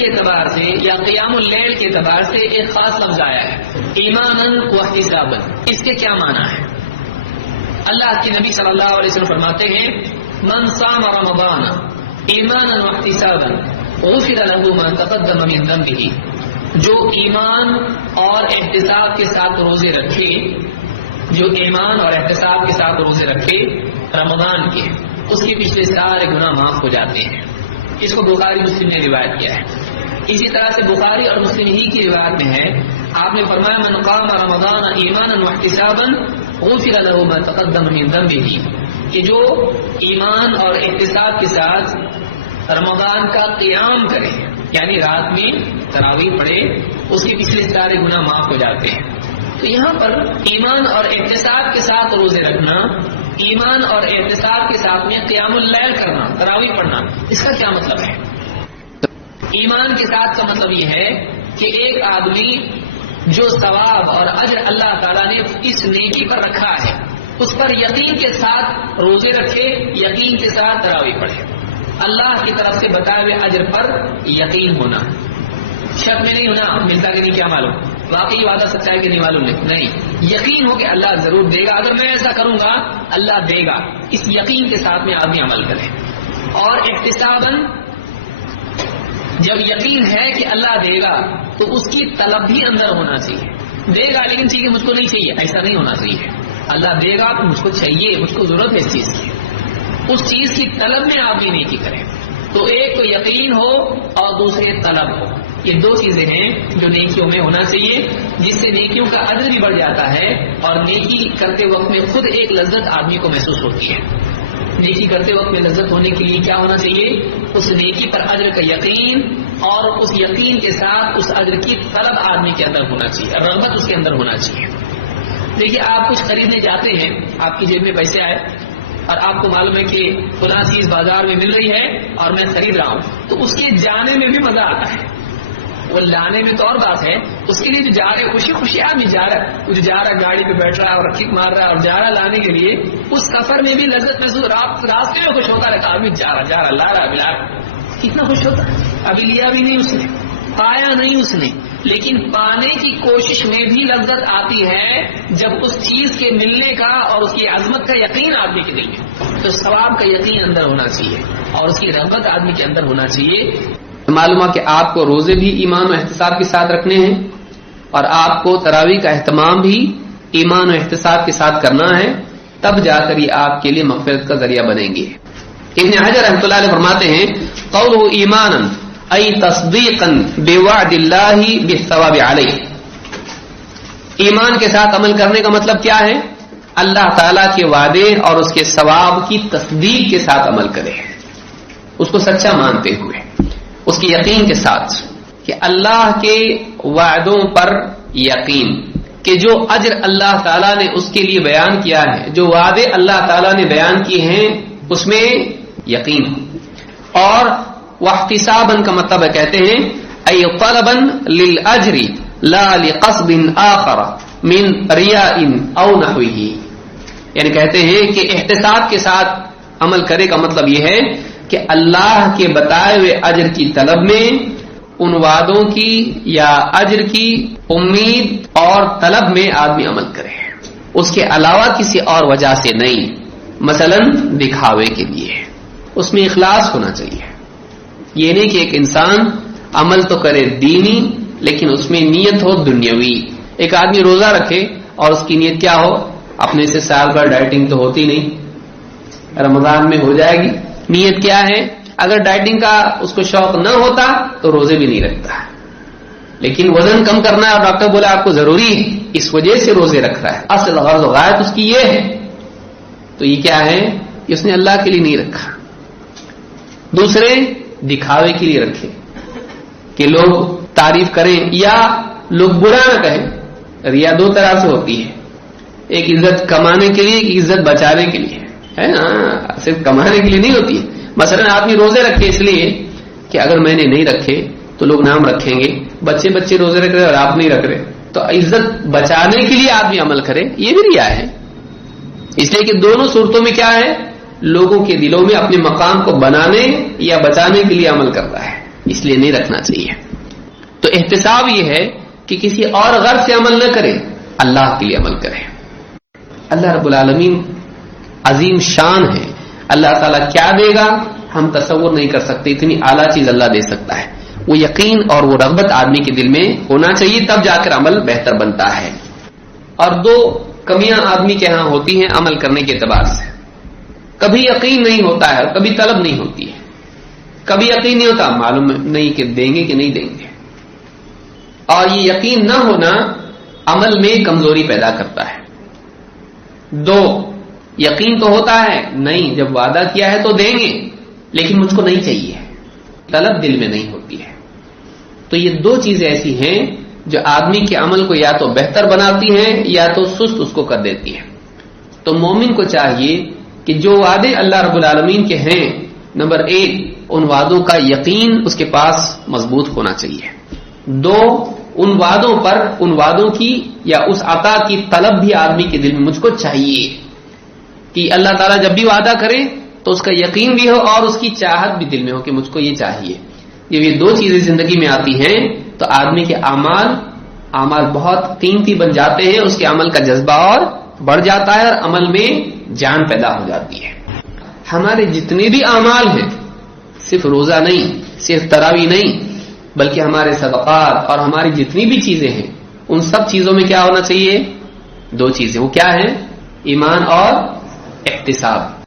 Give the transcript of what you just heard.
کے اعتبار سے یا قیام اللیل کے اعتبار سے ایک خاص لفظ آیا ہے ایماناً واحتساباً. اس کے کیا معنی ہے؟ اللہ کے نبی صلی اللہ علیہ وسلم فرماتے ہیں من صام رمضان ایمانا واحتسابا غفر له ما تقدم من ذنبه. جو ایمان اور احتساب کے ساتھ روزے رکھے، جو ایمان اور احتساب کے ساتھ روزے رکھے رمضان کے، اس کے پچھلے سارے گناہ معاف ہو جاتے ہیں. اس کو بخاری مسلم نے روایت کیا ہے. اسی طرح سے بخاری اور مسلم ہی کی روایت میں ہے، آپ نے فرمایا من قام رمضان ایمانا واحتسابا غفر له ما تقدم من ذنبه، کہ جو ایمان اور احتساب کے ساتھ رمضان کا قیام کرے، یعنی رات میں تراویح پڑھے، اس کے پچھلے سارے گناہ معاف ہو جاتے ہیں. تو یہاں پر ایمان اور احتساب کے ساتھ روزے رکھنا، ایمان اور احتساب کے ساتھ میں قیام اللیل کرنا، تراویح پڑھنا، اس کا کیا مطلب ہے؟ ایمان کے ساتھ کا مطلب یہ ہے کہ ایک آدمی جو ثواب اور اجر اللہ تعالیٰ نے اس نیکی پر رکھا ہے، اس پر یقین کے ساتھ روزے رکھے، یقین کے ساتھ تراویح پڑھے. اللہ کی طرف سے بتائے ہوئے اجر پر یقین ہونا، شک میں نہیں ہونا ملتا کہ نہیں کیا معلوم، واقعی وعدہ سچا ہے کہ نہیں معلوم نہیں، یقین ہو کہ اللہ ضرور دے گا، اگر میں ایسا کروں گا اللہ دے گا، اس یقین کے ساتھ میں آدمی عمل کرے. اور احتساباً جب یقین ہے کہ اللہ دے گا تو اس کی طلب بھی اندر ہونا چاہیے. دے گا لیکن چاہیے مجھ کو نہیں چاہیے، ایسا نہیں ہونا چاہیے. اللہ دے گا تو مجھ کو چاہیے، مجھ کو ضرورت ہے اس چیز کی، اس چیز کی طلب میں آپ بھی نیکی کریں. تو ایک تو یقین ہو اور دوسرے طلب ہو. یہ دو چیزیں ہیں جو نیکیوں میں ہونا چاہیے، جس سے نیکیوں کا اجر بھی بڑھ جاتا ہے اور نیکی کرتے وقت میں خود ایک لذت آدمی کو محسوس ہوتی ہے. نیکی کرتے وقت میں لذت ہونے کے لیے کیا ہونا چاہیے؟ اس نیکی پر اجر کا یقین، اور اس یقین کے ساتھ اس اجر کی طلب آدمی کے اندر ہونا چاہیے، رغبت اس کے اندر ہونا چاہیے. دیکھیے آپ کچھ خریدنے جاتے ہیں، آپ کی جیب میں پیسے آئے اور آپ کو معلوم ہے کہ فلاں چیز بازار میں مل رہی ہے اور میں خرید رہا ہوں، تو اس کے جانے میں بھی مزہ آتا ہے. وہ لانے میں تو اور بات ہے، اس کے لیے جو جا رہے خوشی خوشی آدمی جا رہا ہے، جو جا رہا ہے گاڑی پہ بیٹھ رہا ہے اور کک مار رہا ہے اور جا رہا لانے کے لیے، اس سفر میں بھی لذت محسوس، راستے میں خوش ہوتا رہتا آدمی، جا رہا لا رہا ملا رہا، کتنا خوش ہوتا ہے. ابھی لیا بھی نہیں اس نے، پایا نہیں اس نے، لیکن پانے کی کوشش میں بھی لذت آتی ہے جب اس چیز کے ملنے کا اور اس کی عظمت کا یقین آدمی کے دل میں. تو ثواب کا یقین اندر ہونا چاہیے اور اس کی رغبت آدمی کے اندر ہونا چاہیے. معلوم ہے کہ آپ کو روزے بھی ایمان و احتساب کے ساتھ رکھنے ہیں اور آپ کو تراویح کا اہتمام بھی ایمان و احتساب کے ساتھ کرنا ہے، تب جا کر یہ آپ کے لیے مغفرت کا ذریعہ بنیں گے. ابن حجر رحمۃ اللہ علیہ فرماتے ہیں قوله ایمانا ای تصدیقا بوعد اللہ بالثواب علیہ. ایمان کے ساتھ عمل کرنے کا مطلب کیا ہے؟ اللہ تعالیٰ کے وعدے اور اس کے ثواب کی تصدیق کے ساتھ عمل کرے، اس کو سچا مانتے ہوئے، اس کی یقین کے ساتھ کہ اللہ کے وعدوں پر یقین، کہ جو اجر اللہ تعالیٰ نے اس کے لیے بیان کیا ہے، جو وعدے اللہ تعالیٰ نے بیان کیے ہیں اس میں یقین ہو. اور واحتسابا کا مطلب ہے، کہتے ہیں ای طلبا للاجر لا لقصد آخر من ریاء او نحوه، یعنی کہتے ہیں کہ احتساب کے ساتھ عمل کرے کا مطلب یہ ہے کہ اللہ کے بتائے ہوئے اجر کی طلب میں ان وعدوں کی یا اجر کی امید اور طلب میں آدمی عمل کرے، اس کے علاوہ کسی اور وجہ سے نہیں، مثلا دکھاوے کے لیے. اس میں اخلاص ہونا چاہیے. یہ نہیں کہ ایک انسان عمل تو کرے دینی لیکن اس میں نیت ہو دنیاوی. ایک آدمی روزہ رکھے اور اس کی نیت کیا ہو، اپنے سے سال بھر ڈائٹنگ تو ہوتی نہیں، رمضان میں ہو جائے گی. نیت کیا ہے؟ اگر ڈائٹنگ کا اس کو شوق نہ ہوتا تو روزے بھی نہیں رکھتا، لیکن وزن کم کرنا ہے اور ڈاکٹر بولا آپ کو ضروری ہے، اس وجہ سے روزے رکھ رہا ہے. اصل غرض و غایت اس کی یہ ہے. تو یہ کیا ہے؟ اس نے اللہ کے لیے نہیں رکھا. دوسرے دکھاوے کے لیے رکھے کہ لوگ تعریف کریں یا لوگ برا نہ کہیں. ریا دو طرح سے ہوتی ہے، ایک عزت کمانے کے لیے، ایک عزت بچانے کے لیے ہے نا، صرف کمانے کے لیے نہیں ہوتی ہے. مثلا آدمی روزے رکھے اس لیے کہ اگر میں نے نہیں رکھے تو لوگ نام رکھیں گے، بچے روزے رکھ رہے اور آپ نہیں رکھ رہے، تو عزت بچانے کے لیے آدمی عمل کرے، یہ بھی ریا ہے. اس لیے کہ دونوں صورتوں میں کیا ہے، لوگوں کے دلوں میں اپنے مقام کو بنانے یا بچانے کے لیے عمل کرتا ہے. اس لیے نہیں رکھنا چاہیے. تو احتساب یہ ہے کہ کسی اور غرض سے عمل نہ کرے, اللہ کے لیے عمل کرے. اللہ رب العالمین عظیم شان ہے. اللہ تعالیٰ کیا دے گا ہم تصور نہیں کر سکتے, اتنی اعلیٰ چیز اللہ دے سکتا ہے. وہ یقین اور وہ رغبت آدمی کے دل میں ہونا چاہیے, تب جا کر عمل بہتر بنتا ہے. اور دو کمیاں آدمی کے ہاں ہوتی ہیں عمل کرنے کے اعتبار سے. کبھی یقین نہیں ہوتا ہے اور کبھی طلب نہیں ہوتی ہے. کبھی یقین نہیں ہوتا, معلوم نہیں کہ دیں گے کہ نہیں دیں گے. اور یہ یقین نہ ہونا عمل میں کمزوری پیدا کرتا ہے. دو, یقین تو ہوتا ہے, نہیں جب وعدہ کیا ہے تو دیں گے لیکن مجھ کو نہیں چاہیے, طلب دل میں نہیں ہوتی ہے. تو یہ دو چیزیں ایسی ہیں جو آدمی کے عمل کو یا تو بہتر بناتی ہیں یا تو سست اس کو کر دیتی ہیں. تو مومن کو چاہیے کہ جو وعدے اللہ رب العالمین کے ہیں, نمبر ایک ان وعدوں کا یقین اس کے پاس مضبوط ہونا چاہیے. دو, ان وعدوں پر ان وعدوں کی یا اس عطا کی طلب بھی آدمی کے دل میں مجھ کو چاہیے کہ اللہ تعالیٰ جب بھی وعدہ کرے تو اس کا یقین بھی ہو اور اس کی چاہت بھی دل میں ہو کہ مجھ کو یہ چاہیے. جب یہ دو چیزیں زندگی میں آتی ہیں تو آدمی کے اعمال بہت قیمتی بن جاتے ہیں, اس کے عمل کا جذبہ اور بڑھ جاتا ہے اور عمل میں جان پیدا ہو جاتی ہے. ہمارے جتنے بھی اعمال ہیں, صرف روزہ نہیں, صرف تراویح نہیں, بلکہ ہمارے صدقات اور ہماری جتنی بھی چیزیں ہیں ان سب چیزوں میں کیا ہونا چاہیے؟ دو چیزیں. وہ کیا ہیں؟ ایمان اور احتساب.